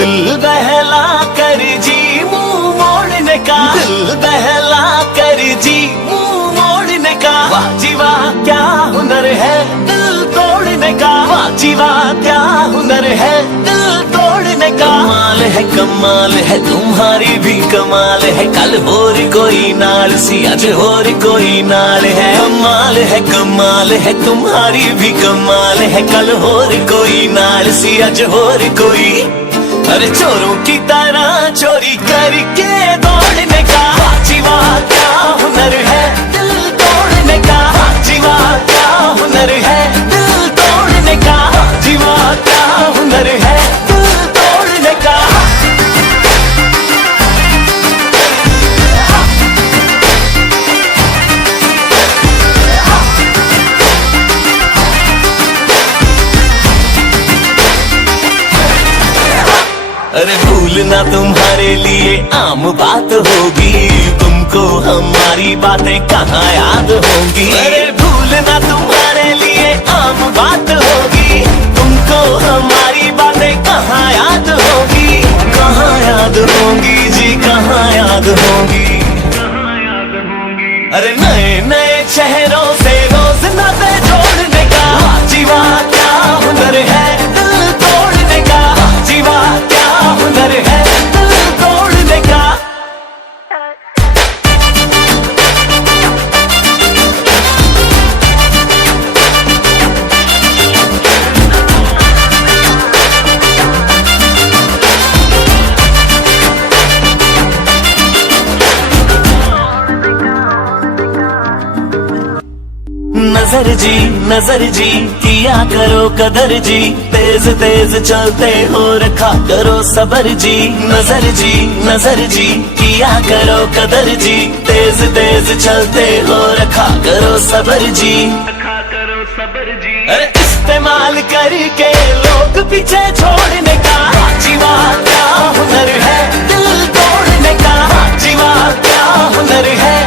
दिल बहला कर जी मुंह मोड़ने का, दिल बहला कर जी मुंह मोड़ने का। वाह जी वाह क्या हुनर है दिल तोड़ने का, वाह जी वाह क्या हुनर है दिल तोड़ने का। कमाल है तुम्हारी भी कमाल है, कल होर कोई नाल सी अज होर कोई नाल है। कमाल है तुम्हारी भी कमाल है, कल होर कोई नाल सी अज होर कोई। अरे चोरों की तरह चोरी करके दौड़ने का, वाह जी वाह क्या हुनर है दिल तोड़ने का। वाह जी वाह क्या हुनर है दिल तोड़ने का, वाह जी वाह क्या हुनर है दिल तोड़ने का। अरे भूलना तुम्हारे लिए आम बात होगी, तुमको हमारी बातें कहाँ याद होंगी। अरे भूलना तुम्हारे लिए आम बात होगी, तुमको हमारी बातें कहाँ याद होंगी। कहाँ याद होंगी जी कहाँ याद होंगी। अरे नए नए चेहरों से रोज नाते जोड़ने का, वाह जी वाह क्या हुनर है दिल तोड़ने का। वाह जी वाह क्या हुनर है दिल तोड़ने का। नजर जी किया करो कदर जी, तेज तेज चलते हो रखा करो सबर जी। नजर जी किया करो कदर जी, तेज तेज चलते हो रखा करो सबर जी। अरे इस्तेमाल करके लोग पीछे छोड़ने का, वाह जी वाह क्या हुनर है दिल तोड़ने का। वाह जी वाह क्या हुनर है